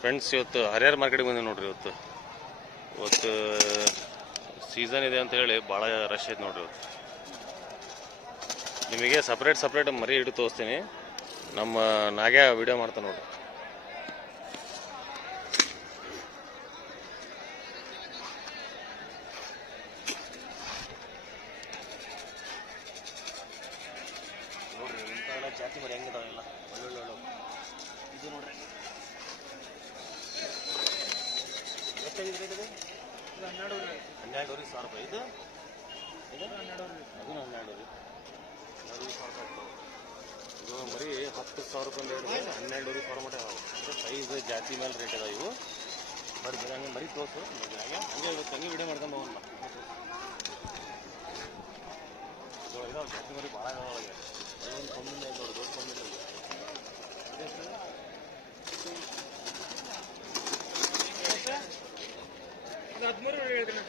Friends ಇವತ್ತು ಹರಿಹರ ಮಾರ್ಕೆಟ್ಗೆ ಬಂದೆ ನೋಡ್ರಿ. ಇವತ್ತು ಸೀಸನ್ ಇದೆ ಅಂತ ಹೇಳಿ ಭಾಳ ರಶ್ ಐತೆ ನೋಡ್ರಿ. ಇವತ್ತು ನಿಮಗೆ ಸಪ್ರೇಟ್ ಮರಿ ಹಿಡಿದು ತೋರಿಸ್ತೀನಿ. ನಮ್ಮ ನಾಗ್ಯ ವಿಡಿಯೋ ಮಾಡ್ತಾನೆ ನೋಡ್ರಿ. ನೋಡ್ರಿ ಇಂಥ ಜಾತಿ ಮರಿ ಹೆಂಗಿದಾವೆಲ್ಲ ಒಳ್ಳೊಳ್ಳೆ ಇದು ನೋಡ್ರಿ. ಎಷ್ಟಾಗಿದೆ? 12,000 ರೂಪಾಯಿ. ಇದು 12,000 ಇದು ಮರಿ 10,000 ರೂಪಾಯಿ ರೇಟ್, 12,000 ಫಾರ್ ಮಟ್ಟ ಸೈಜ್ ಜಾತಿ ಮೇಲೆ ರೇಟ್ ಇದಾವೆ ಇವು. ಬರೀ ಹಂಗೆ ಮರಿ ತೋರಿಸು ಹಂಗೆ ವಿಡಿಯೋ ಮಾಡ್ಕೊಂಡು ಹೋಗೋಣ. ಇದಾವೆ ಜಾತಿ ಮರಿ ಭಾಳ ಒಳಗೆ ಒಂದು ಕೊಂಬಿಂದ ಐತೆ ನೋಡಿ, ದೊಡ್ಡ ಕೊಂಬಿಂದ. ಅದು 3,500.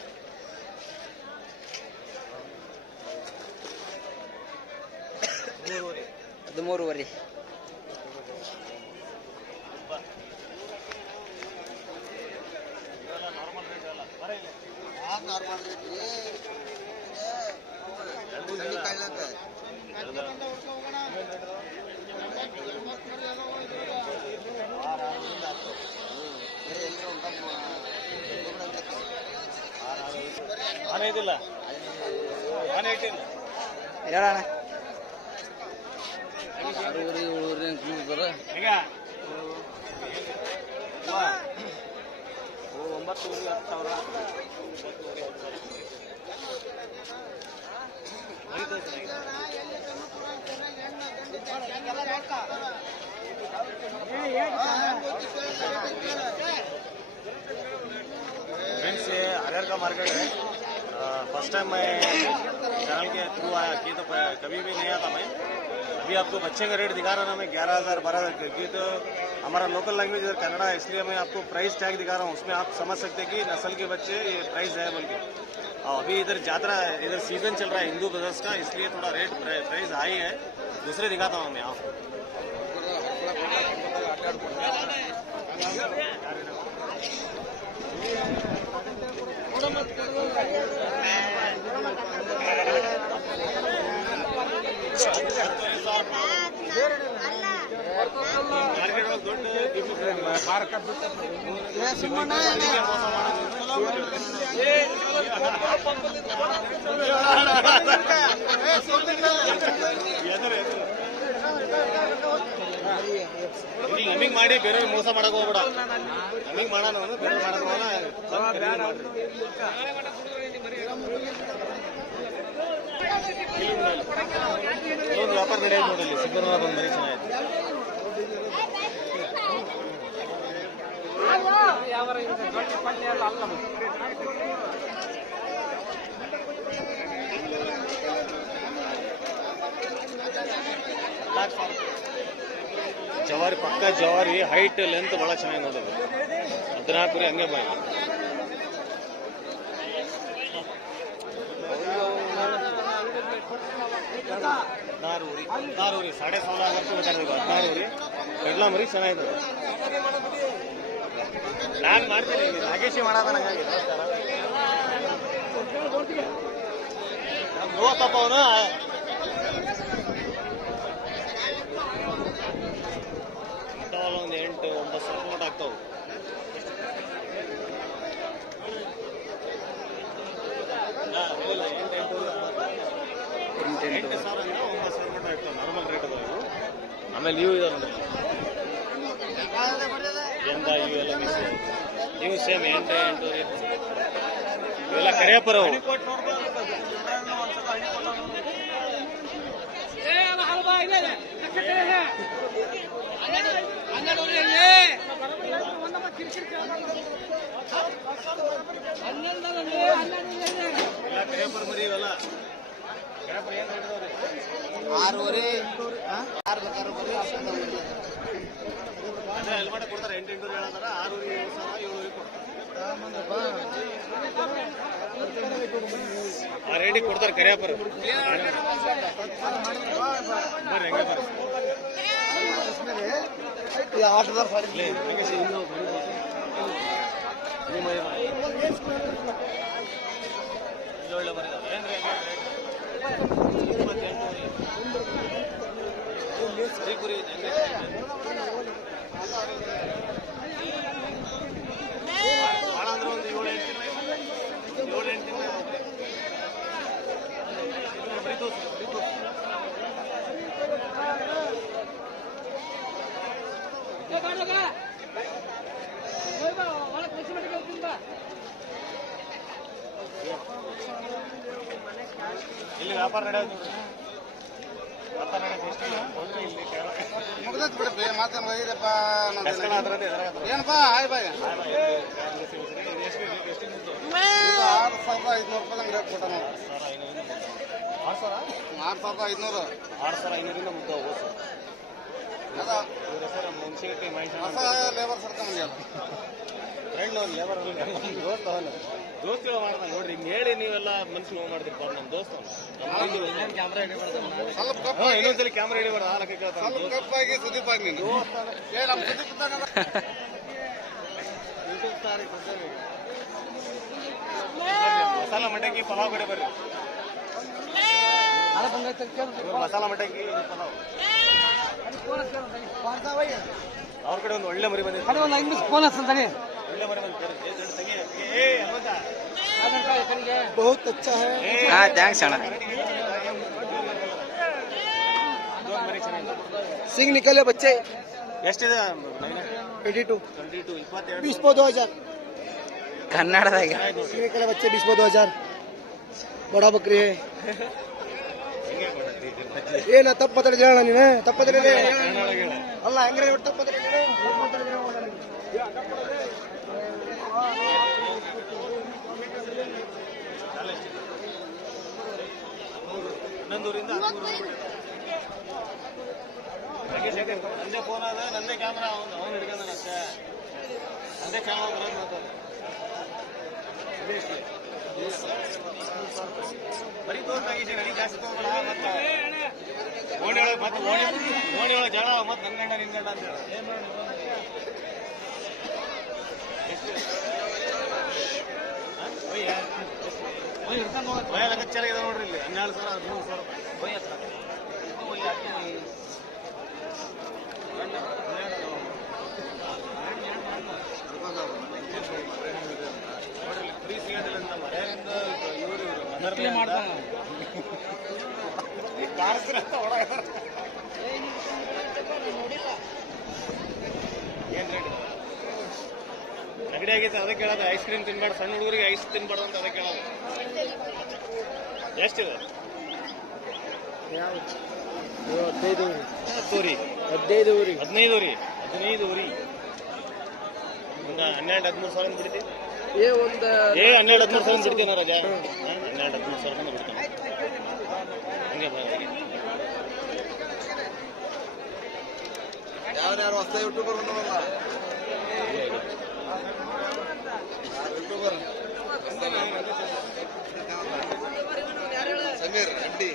ಆನೆ ಇದಿಲ್ಲ, ಆನೆ ಇಟ್ಟಿಲ್ಲ. ಹೇಳೋಣ ಈಗ 9,000 फ्रेंड्स ये हरिहर का मार्केट है। फर्स्ट टाइम मैं चैनल के थ्रू आया कि तो कभी भी नहीं आता मैं। अभी आपको बच्चे का रेट दिखा रहा ना मैं 11,000 12,000, क्योंकि तो हमारा लोकल लैंग्वेज इधर कन्नड़ा है, इसलिए मैं आपको प्राइस टैग दिखा रहा हूँ। उसमें आप समझ सकते हैं कि नस्ल के बच्चे ये प्राइस है बोल के। अभी इधर जात्रा है, इधर सीजन चल रहा है हिंदू ब्रदर्स का, इसलिए थोड़ा रेट प्राइस हाई है। दूसरे दिखाता हूँ मैं आपको। ನಮಗೆ ಮಾಡಿ ಬೇರೆ ಮೋಸ ಮಾಡಕ್ ಹೋಗ್ಬೇಡ. ನಮಗೆ ಮಾಡೋಣ ಬೇರೆ ಮಾಡಕ್ ಹೋಗಲ್ಲ. ಒಂದು ವ್ಯಾಪಾರ ನಡೆಯೋದು ನೋಡಲಿ. ಸಿದ್ದರಾಮಯ್ಯ ಬಂದು ಮರಿ ಚೆನ್ನಾಗಿತ್ತು. ಜವಾರಿ ಪಕ್ಕ ಜವಾರಿ ಹೈಟ್ ಲೆಂತ್ ಬಹಳ ಚೆನ್ನಾಗಿ ನೋಡೋದು. 14 ಹಂಗೆ ಬಾಯ್. 16 16,500 ಕಡ್ಲ ಮರಿ ಚೆನ್ನಾಗಿದೆ. ನಾನು ಮಾಡ್ತೀನಿ, ನಾಗೇಶಿ ಮಾಡೋದ ನಂಗಾಗಿ ನೋತಪ್ಪ ಅವನು. ಒಂದು 8-9 ಸಾವಿರ ಮಟ್ಟ ಆಗ್ತಾವೆ. ನಾರ್ಮಲ್ ರೇಟ್ ಅದಾವೆ ಇವು. ಆಮೇಲೆ ಇವು ಇದೆ ನೋಡಿ ಎಂದ ಇವೆಲ್ಲ ಮಿಸ್ ಇವು ಸೇಮ್ 8 ಇವೆಲ್ಲ ಕರಿಯಪ್ಪರ ಅವು. ಕರಿಯಪ್ಪರ ಮರಿ ಇವೆಲ್ಲ 6,500 ಹೆಲ್ಮೆಟ್ ಕೊಡ್ತಾರೆ. 800 ಹೇಳ್ತಾರ. 6,500 7,000 ಆ ರೇಟಿಗೆ ಕೊಡ್ತಾರೆ ಕರಿಯಪ್ಪರು. ಬರ್ರಿ ಹೆಂಗೆ ಬರ್ರಿ. 8,000 ಒಳ್ಳೆ ಮರಿ ಏನ್ರಿ ಕುರಿ ಭಾಳ ಅಂದ್ರೆ ಒಂದು 7-8 ತಿಂಗಳು ಬರೀ ತೋರಿಸಿ ಇಲ್ಲಿ ವ್ಯಾಪಾರ ನಡೆಯೋದು ನೋಡ್ರಿ ವ್ಯಾಪಾರ ನಡೆಯೋದು ಎಷ್ಟಿಲ್ಲ ಹೋದ್ರೆ ಇಲ್ಲಿ ಮುಗ್ದತ್ ಬಿಡಪ್ಪ ಮಾತೇನು ಒಯ್ಯಪ್ಪ ಏನಪ್ಪ ಆಯ್ ಬಾಯ್ 6,500 ರೂಪಾಯಿ ರೇಟ್ ಕೊಟ್ಟ ನೋಡಿ 6,500 6,500ರಿಂದ ಮುಗ್ದು ಹೋಗೋದು ಅದ ಇವ್ರ ಹೆಸರು ಮುನ್ಸಿಪಾಲಿಟಿ ಹೊಸ ಲೇಬರ್ ಸರ್ಕೊಂಬಂದಿಯಲ್ಲ ಫ್ರೆಂಡ್ ಒಂದು ಲೇಬರ್ ದೋಸ್ತ ಅವನು ದೋಸ್ತಿಗಳು ಮಾಡ್ತಾನೆ ನೋಡ್ರಿ ಹಿಂಗೆ ಹೇಳಿ ನೀವೆಲ್ಲ ಮನ್ಸು ನೋವು ಮಾಡ್ತೀರಿ ನಮ್ಮ ದೋಸ್ತ ಕ್ಯಾಮ್ರಾ ಹಿಡಿ ಮಾಡ್ತಾನೆ ಸ್ವಲ್ಪ ಕಪ್ಪ ಇನ್ನೊಂದ್ಸಲಿ ಕ್ಯಾಮ್ರಾ ಹಿಡಿ ಮಾಡ್ದ ಹಾಲಕ್ಕೆ ಕೇಳ್ತಾನೆ ಸ್ವಲ್ಪ ಕಪ್ಪಾಗಿ ಸುದೀಪ್ ಆಗಿ ನೀನು ಏ ನಮ್ಮ ಸುದೀಪ್ ಇದ್ದಾಗ ಯೂಟ್ಯೂಬ್ ಸ್ಟಾರ್ ಮಸಾಲ ಮಟಕಿ ಪಲಾವ್ ಕಡೆ ಬರ್ರಿ ಮಸಾಲ ಮಟಕಿ ಪಲಾವ್ ಅವ್ರ ಕಡೆ ಒಂದು ಒಳ್ಳೆ ಮರಿ ಬಂದಿದೆ ಒಳ್ಳೆ ಮರಿ ಬಂದಿದೆ बहुत अच्छा है ಹಾ ಥ್ಯಾಂಕ್ಸ್ ಅಣ್ಣ सिंह निकले बच्चे ಎಷ್ಟಿದೆ 22 22 22 20 पो 2000 ಕನ್ನಡದಾಗ सिंह निकले बच्चे 20 पो 2000 बड़ा बकरी है ಏನ ತಪ್ಪದ್ರೆ ಹೇಳ ನೀನು ತಪ್ಪದ್ರೆ ಅಲ್ಲ ಹೆಂಗ್ರೆ ತಪ್ಪದ್ರೆ ನಂದೂರಿಂದ ನಂದೇ ಫೋನ್ ಅದ ನಂದೇ ಕ್ಯಾಮ್ರಾ ಅವನು ಹಿಡ್ಕೊಂಡ ಅಷ್ಟೇ ನಂದೇ ಕ್ಯಾಮ್ರಾ ಬರೋದು ಮಾತಾಡ ಬರೀ ತೋರ್ಸಾಗಿದ್ದೆ ನನಗೆ ಜಾಸ್ತಿ ತಗೋಬೇಡ ಮತ್ತೆ ಓಣಿ ಒಳಗೆ ಮತ್ತೆ ಓಣಿ ಒಳಗೆ ಜಗಳ ಮತ್ತೆ ನನ್ನ ಗಂಡ ನಿನ್ನ ಗಂಡ ಅಂತ ಏನು ಭಯ ಲೆಕ್ಕಾಚಾರ ಇದೆ ನೋಡ್ರಿ ಇಲ್ಲಿ 12,000 13,000 ಫ್ರೀ ಸಿಗೋದಿಲ್ಲ ಅಂತ ಮನೆಯಿಂದ ಇವರು ಮಾಡ್ತಾನೆ ಏನ್ ರೇಟ್ ನೆಗಡಿ ಆಗೈತೆ ಅದಕ್ಕೆ ಹೇಳೋದು ಐಸ್ ಕ್ರೀಮ್ ತಿನ್ಬಾರ್ದು ಸಣ್ಣ ಹುಡುಗರಿಗೆ ಐಸ್ ತಿನ್ಬಾರ್ದು ಅಂತ ಅದಕ್ಕೆ ಹೇಳೋದು ಎಷ್ಟಿದೆ 15 ರೀ 15 ರೀ ಒಂದು 12-13 ಸಾವಿರ ಬಿಡ್ತಿ 12-13 ಸಾವಿರ ಬಿಡ್ತೇನೆ ರಾಜ 12-13 ಸಾವಿರ ಬಿಡ್ತೇನೆ ಹಂಗೆ ಯಾರು ಹೊಸ YouTuber ಬಂದವಲ್ಲ YouTuber Sameer MD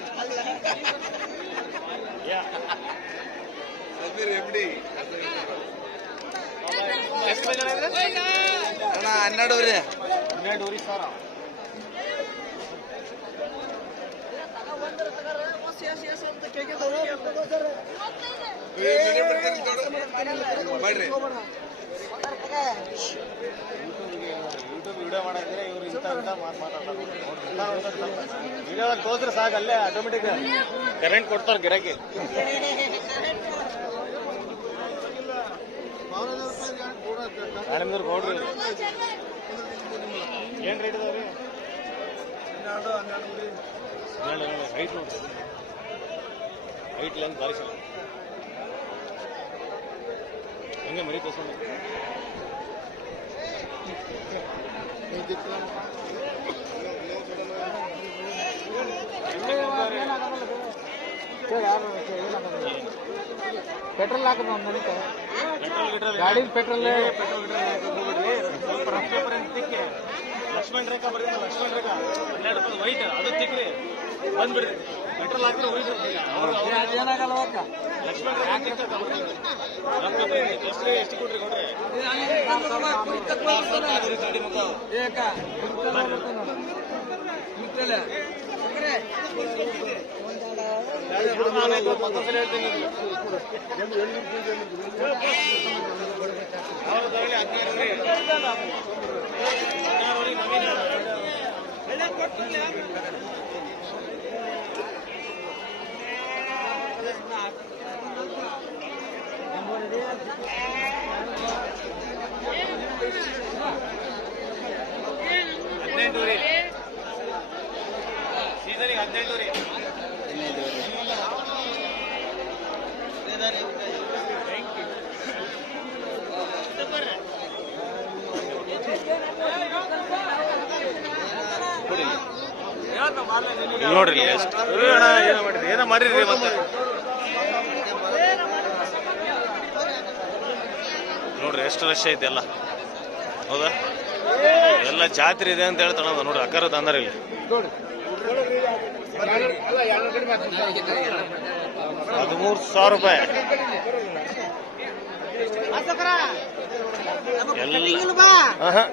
Sameer MD ಎಷ್ಟು ಬೇಜಾರ ಇದ್ರೆ ಅಣ್ಣ 12 ಸಾವಿರ ಮಾಡ್ರಿ ಯೂಟ್ಯೂಬ್ ವಿಡಿಯೋ ಮಾಡಿದ್ರೆ ಇವ್ರು ಇಂಥ ಮಾತಾಡ್ತಾರೆ ವಿಡಿಯೋದಲ್ಲಿ ತೋದ್ರೆ ಸಾಕು ಅಲ್ಲೇ ಆಟೋಮೆಟಿಕ್ ಕರೆಂಟ್ ಕೊಡ್ತಾರೆ ಗಿರಾಕಿ ನಿಮ್ದು ಕೊಡ್ರಿ ಏನ್ ರೇಟ್ ಇದಾವ್ರಿ 12 ಹೈಟ್ ನೋಡ್ರಿ ಹೈಟ್ ಲೆಂತ್ ಭಾರಿ ಸಲ ಹಂಗೆ ಮರಿ ತೋರ್ಸ್ಕೊಂಡು ಪೆಟ್ರೋಲ್ ಹಾಕೋದು ಗಾಡಿ ಪೆಟ್ರೋಲ್ ಹೋಗ್ಬಿಡ್ರಿ ಸ್ವಲ್ಪ ರಫ್ ಪೇಪರ್ ತಿಕ್ಕಿ ಲಕ್ಷ್ಮಣ್ ರೇಖಾ ಬರೀ ಲಕ್ಷ್ಮಣ್ ರೇಖಾ 12 ರೂಪಾಯಿ ವೈಟ್ ಅದು ತಿಕ್ಕ್ರಿ ಬಂದ್ಬಿಡ್ರಿ ಪೆಟ್ರೋಲ್ ಹಾಕಿದ್ರೆ ವೈಟ್ ಏನಾಗಲ್ಲ ಲಕ್ಷ್ಮಣ್ ರೇಖಾ ರಫ್ ಪೇಪರ್ ಎಷ್ಟು ಕೊಟ್ರಿ ಕೊಡ್ರಿ ಮತ್ತೊಂದ್ಸಲ ಹೇಳ್ತೀನಿ ಸೀಸನಿಗೆ 18 ರೀ ನೋಡ್ರಿ ಎಷ್ಟು ಅಣ್ಣ ಏನೋ ಮಾಡಿರಿ ಏನೋ ಮಾಡಿರಿ ಮತ್ತೆ ನೋಡ್ರಿ ಎಷ್ಟು ರಶ್ ಐತೆ ಎಲ್ಲ ಹೌದಾ ಎಲ್ಲ ಜಾತ್ರೆ ಇದೆ ಅಂತ ಹೇಳ್ತಾಳ ನೋಡ್ರಿ ಅಕ್ಕರದ ಅಂದಾರ ಇಲ್ಲಿ 13,000 ರೂಪಾಯಿ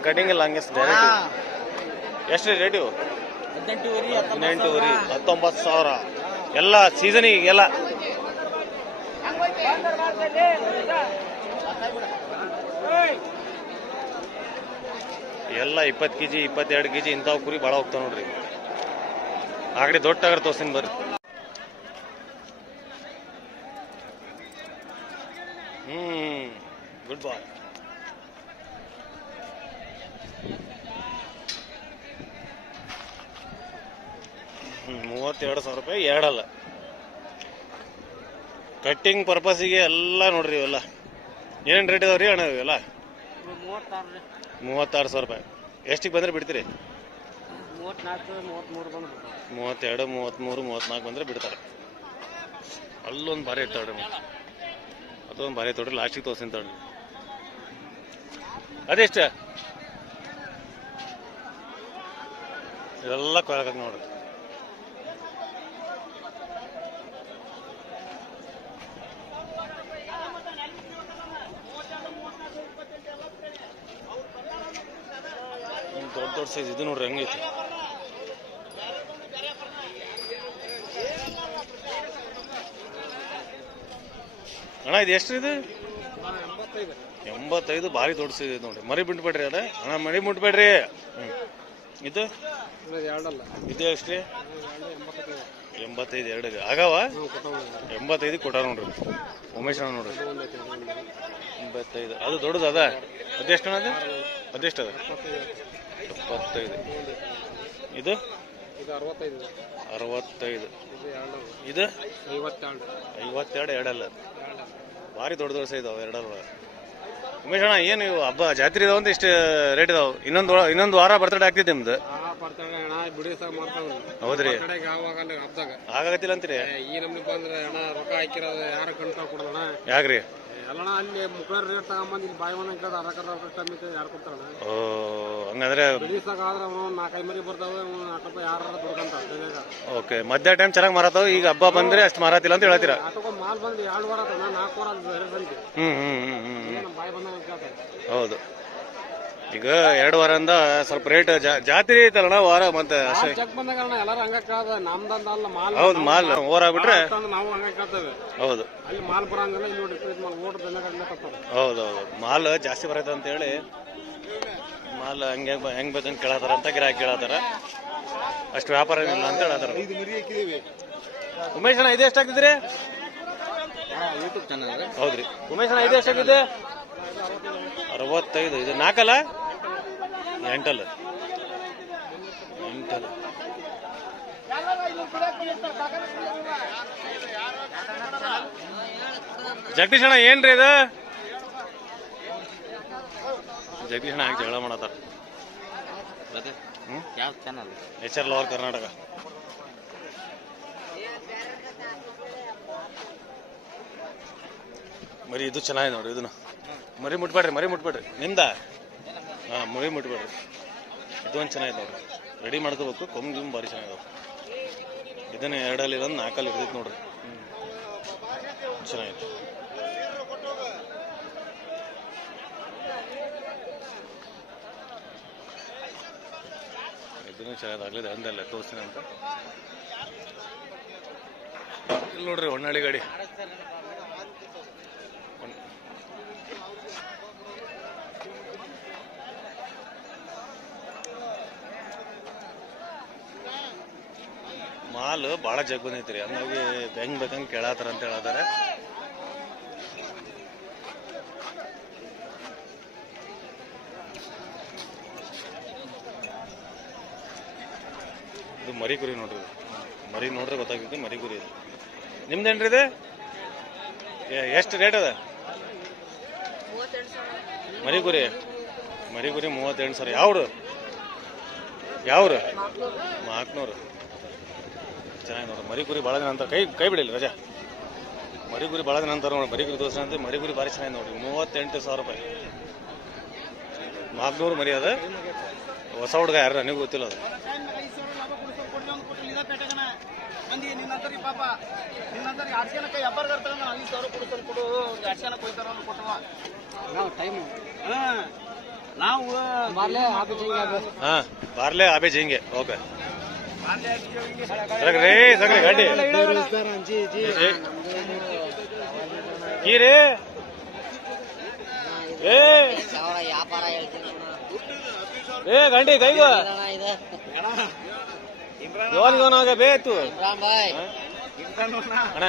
ಕಟಿಂಗ್ ಇಲ್ಲ ಹಂಗೆ ಡೈರೆಕ್ಟ್ ಎಷ್ಟು ರೇಟು 18,000 19,000 ಎಲ್ಲ ಸೀಸನಿಗೆ ಎಲ್ಲ ಎಲ್ಲ 20 kg 22 kg ಇಂಥವು ಕುರಿ ಭಾಳ ಹೋಗ್ತಾವ ನೋಡ್ರಿ ಆಗಡೆ ದೊಡ್ಡ ಟಗರ್ ತೋರ್ಸ್ತೀನಿ ಬರ್ರಿ ಗುಡ್ ಬಾಯ್ ₹32,000 ಎರಡಲ್ಲ ಕಟ್ಟಿಂಗ್ ಪರ್ಪಸ್ಸಿಗೆ ಎಲ್ಲ ನೋಡ್ರಿ ಇವೆಲ್ಲ ಏನೇನು ರೇಟ್ ಇದಾವ್ರಿ ಅಣ್ಣ ಇವೆಲ್ಲ 36,000 ರೂಪಾಯಿ ಎಷ್ಟಿಗೆ ಬಂದ್ರೆ ಬಿಡ್ತೀರಿ 32 33 34 ಬಂದ್ರೆ ಬಿಡ್ತಾರೆ ಅಲ್ಲೊಂದು ಭಾರಿ ಇರ್ತಾವ್ರಿ ಅದೊಂದು ಭಾರಿ ತೊಡ್ರಿ ಲಾಸ್ಟಿಗೆ ತೋರ್ಸಿನ ತಡ್ರಿ ಅದೆಷ್ಟ ಇವೆಲ್ಲ ಕೊಳಕ ನೋಡ್ರಿ ದೊಡ್ಡ ದೊಡ್ಡ ಸೈಜ್ ಇದು ನೋಡ್ರಿ ಹೆಂಗೈತಿ ಅಣ್ಣ ಇದು ಎಷ್ಟು ಇದು 85 ಭಾರಿ ದೊಡ್ಡ ಸೈಜ್ ಐತೆ ನೋಡ್ರಿ ಮರಿ ಬಿಟ್ಬಿಡ್ರಿ ಅದ ಅಣ್ಣ ಮರಿ ಮುಟ್ಬೇಡ್ರಿ ಇದು ಇದು ಎಷ್ಟ್ರಿ 85 ಎರಡು ಆಗವ 85 ಕೊಟ್ಟಾರ ನೋಡ್ರಿ ಉಮೇಶ್ ಅಣ್ಣ ನೋಡ್ರಿ 85 ಅದು ದೊಡ್ಡದು ಅದ ಅದೆಷ್ಟು ಅಣ್ಣ ಅದೆಷ್ಟು ಅದ 75 ಇದು 65 ಇದು 52 ಎರಡಲ್ಲ ಭಾರಿ ದೊಡ್ಡ ದೊಡ್ಡ ಸೈಜ್ ಇದಾವೆ ಎರಡಲ್ಲ ಉಮೇಶ್ ಅಣ್ಣ ಏನು ಇವು ಹಬ್ಬ ಜಾತ್ರೆ ಇದಾವ ಅಂತ ಇಷ್ಟು ರೇಟ್ ಇದಾವೆ ಇನ್ನೊಂದು ವಾರ ಬರ್ತಡೇ ಆಗ್ತೈತಿ ನಿಮ್ದು ಹೌದ್ರಿ ಆಗತ್ತಿಲ್ಲ ಅಂತೀರಿ ಈ ನಮ್ಗೆ ಬಂದ್ರೆ ಅಣ್ಣ ರೊಕ್ಕ ಹಾಕಿರೋದು ಯಾರ ಕಣ್ಕ ಕೊಡೋಣ ಯಾಕ್ರಿ ಎಲ್ಲಣ್ಣ ಅಲ್ಲಿ ಮುಖರ್ ರೇಟ್ ತಗೊಂಬಂದು ಇಲ್ಲಿ ಬಾಯಿ ಮನೆ ಯಾರು ಕೊಡ್ತಾರಣ್ಣ ಓ ಹಂಗಂದ್ರೆ ಬಿಡಿಸಾಗ ಆದ್ರೆ ಅವನು 4-5 ಮರಿ ಬರ್ತಾವೆ 4 ರೂಪಾಯಿ ಯಾರು ದುಡ್ಕಂತ ಓಕೆ ಮಧ್ಯ ಟೈಮ್ ಚೆನ್ನಾಗಿ ಮಾರತಾವ ಈಗ ಹಬ್ಬ ಬಂದ್ರೆ ಅಷ್ಟು ಮಾರಾತಿಲ್ಲ ಅಂತ ಹೇಳ್ತೀರಾ ಆಟೋಕ ಮಾಲ್ ಬಂದ್ರೆ 2 ವಾರ 4 ವಾರ ಬಂದು ಬಾಯಿ ಬಂದ ಕೇಳ್ತಾರೆ ಹೌದು ಈಗ 2 ವಾರದಿಂದ ಸ್ವಲ್ಪ ರೇಟ್ ಜಾತ್ರೆ ಐತಲ್ಲ ವಾರ ಮತ್ತೆ ಚೆಕ್ ಬಂದಾಗ ಎಲ್ಲಾರು ಹಂಗ ಕೇಳದ ನಮ್ದಂದ ಮಾಲ್ ಹೌದು ಮಾಲ್ ಓವರ್ ಆಗ್ಬಿಟ್ರೆ ನಾವು ಹಂಗ ಕೇಳ್ತೇವೆ ಹೌದು ಅಲ್ಲಿ ಮಾಲ್ ಬರಂಗಿಲ್ಲ ಇಲ್ಲಿ ರಿಪೇರ್ ಮಾಲ್ ಓಟ್ ಹೌದು ಮಾಲ್ ಜಾಸ್ತಿ ಬರತ್ತೆ ಅಂತ ಹೇಳಿ ಮಾಲ್ ಹಂಗೆ ಹೆಂಗ್ ಬೇಕಂತ ಕೇಳತ್ತಾರ ಅಂತ ಗಿರಾಕಿ ಕೇಳತ್ತಾರ ಅಷ್ಟು ವ್ಯಾಪಾರ ಇಲ್ಲ ಅಂತ ಹೇಳತ್ತಾರ ಉಮೇಶ್ ಅಣ್ಣ ಇದು ಎಷ್ಟಾಗಿದ್ರಿ ಯೂಟ್ಯೂಬ್ ಚಾನಲ್ ಹೌದ್ರಿ ಉಮೇಶ್ ಅಣ್ಣ ಇದು ಎಷ್ಟಾಗಿದೆ 65 ಇದು 4 ಅಲ್ಲ 8 ಅಲ್ಲ ಜಗದೀಶ್ ಅಣ್ಣ ಏನ್ರಿ ಇದು ಜಗದೀಶ್ ಅಣ್ಣ ಯಾಕೆ ಜಗಳ ಮಾಡತ್ತಾರ ಯಾವ ಚಾನಲ್ HR ಲವರ್ ಕರ್ನಾಟಕ ಮರಿ ಇದು ಚೆನ್ನಾಗಿದೆ ನೋಡ್ರಿ ಇದನ್ನ ಮರಿ ಮುಟ್ಬೇಡ್ರಿ ನಿಮ್ದ ಮರಿ ಮುಟ್ಬೇಡ್ರಿ ಇದೊಂದು ಚೆನ್ನಾಗಿದೆ ನೋಡ್ರಿ ರೆಡಿ ಮಾಡ್ಕೋಬೇಕು ಕೊಂಬು ಭಾರಿ ಚೆನ್ನಾಗಿದಾವೆ ಇದನ್ನ 2 ಅಲ್ಲಿ 4 ಅಲ್ಲಿ ಇರ್ತೈತಿ ನೋಡ್ರಿ ಚೆನ್ನಾಗಿದೆ ಇದನ್ನು ಚೆನ್ನಾಗಿದೆ ಅಂದಲ್ಲ ತೋರಿಸ್ತೀನಿ ಅಂತ. ಇಲ್ಲಿ ನೋಡ್ರಿ ಹೊನ್ನಾಳಿ ಗಾಡಿ. ಮಾಲ್ ಭಾಳ ಜಗ್ ಬಂದೈತ್ರಿ, ಹಂಗಾಗಿ ಹೆಂಗ್ ಬೇಕಂಗೆ ಕೇಳತ್ತಾರ ಅಂತ ಹೇಳತಾರೆ. ಇದು ಮರಿ ಕುರಿ ನೋಡ್ರಿ, ಮರಿ ನೋಡ್ರೆ ಗೊತ್ತಾಗ್ತೈತಿ ಮರಿ ಕುರಿ ಇದು. ನಿಮ್ದೇನ್ರಿ ಇದು? ಎಷ್ಟು ರೇಟ್ ಅದ ಮರಿ ಕುರಿ? ಮರಿ ಕುರಿ 38,000. ಯಾವ್ರು ಮಾಕ್ನೂರು. ಚೆನ್ನಾಗಿ ನೋಡ್ರಿ ಮರಿ ಕುರಿ ಭಾಳ ದಿನ ಅಂತಾರೆ. ಕೈ ಬಿಡಿಲ್ಲ ರಜಾ. ಮರಿ ಕುರಿ ಭಾಳ ದಿನ ಅಂತಾರೆ ನೋಡಿ. ಮರಿ ಕುರಿ ದೋಸೆ ಅಂತ ಮರಿ ಕುರಿ ಭಾರಿ ಚೆನ್ನಾಗಿ ನೋಡ್ರಿ. 38,000 ರೂಪಾಯಿ. ಮಾಕ್ನೂರು ಮರಿ ಅದ. ಹೊಸ ಹುಡುಗ ಯಾರು ನನಗೂ ಗೊತ್ತಿಲ್ಲ ಅದು. ಹಾ ಬಾರ್ಲೆ ಆಬೆ ಜಂಗೆ. ಓಕೆ ಸಗರಿ ಗಾಡಿ ಕೀ ರೇ ಏ ಗಂಡಿ ಕೈಗ ಯೋನಾಗ ಬೇತು ಅಣ್ಣ.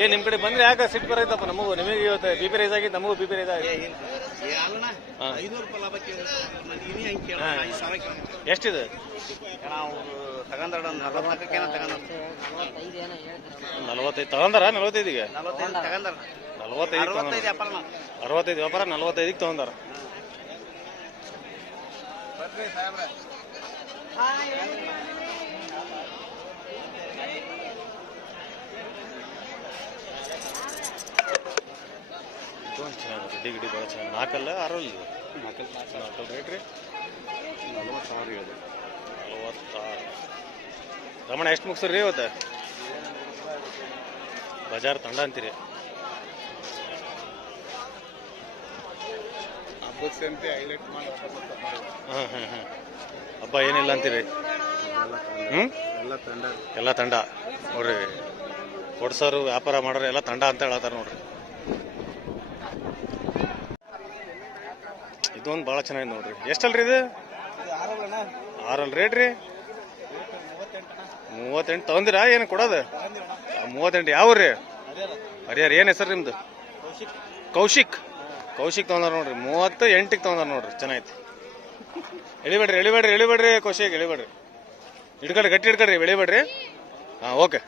ಏ ನಿಮ್ ಕಡೆ ಬಂದ್ರೆ ಯಾಕೆ ಸಿಟ್ಟು ಬರೈತಪ್ಪ ನಮಗೂ. ನಿಮಗೆ ಇವತ್ತು BP ರೈಸ್ ಆಗಿ ನಮಗೂ BP ರೈಸ್ ಆಗಿ. ಎಷ್ಟಿದೆ? 45 ತಗೊಂಡಾರ? 45ಗೆ 65 ವ್ಯಾಪಾರ 45ಗೆ ತಗೊಂಡಾರ. ಗಿಡಿ ಗಿಡಿ ಭಾಳ ಚೆನ್ನಾಗಿ. 4 ಅಲ್ಲ 6 ಅಲ್ಲ? 4 ರೇಟ್ ರೀ 40,000. 46. ರಮಣ ಎಷ್ಟು ಮುಗಿಸ್ರಿ ರೀ ಇವತ್ತು? ಬಜಾರ್ ತಂಡ ಅಂತೀರಿ. ಹಾಂ ಹಬ್ಬ ಏನಿಲ್ಲ ಅಂತೀರಿ? ಎಲ್ಲ ತಂಡ ನೋಡ್ರಿ. ಕೊಡ್ಸೋರು ವ್ಯಾಪಾರ ಮಾಡೋರು ಎಲ್ಲ ತಂಡ ಅಂತ ಹೇಳತ್ತಾರ ನೋಡ್ರಿ. ಇದೊಂದು ಭಾಳ ಚೆನ್ನಾಗಿದೆ ನೋಡ್ರಿ. ಎಷ್ಟಲ್ರಿ ಇದು? 6 ರೇಟ್ ರೀ? 38 ತಗೊಂಡಿರಾ? ಏನು ಕೊಡೋದು? 38. ಯಾವ ರೀ? ಹರಿಹರ. ಏನು ಹೆಸರು ನಿಮ್ದು? ಕೌಶಿಕ್ ತಗೊಂಡಾರ ನೋಡ್ರಿ. 38ಗೆ ತಗೊಂಡಾರ ನೋಡ್ರಿ. ಚೆನ್ನಾಯ್ತು. ಎಳಿಬೇಡ್ರಿ ಕೌಶಿಕ್ ಎಳಿಬೇಡ್ರಿ. ಗಟ್ಟಿ ಹಿಡ್ಕೊಳ್ರಿ, ಎಳಿಬೇಡ್ರಿ. ಹಾಂ ಓಕೆ.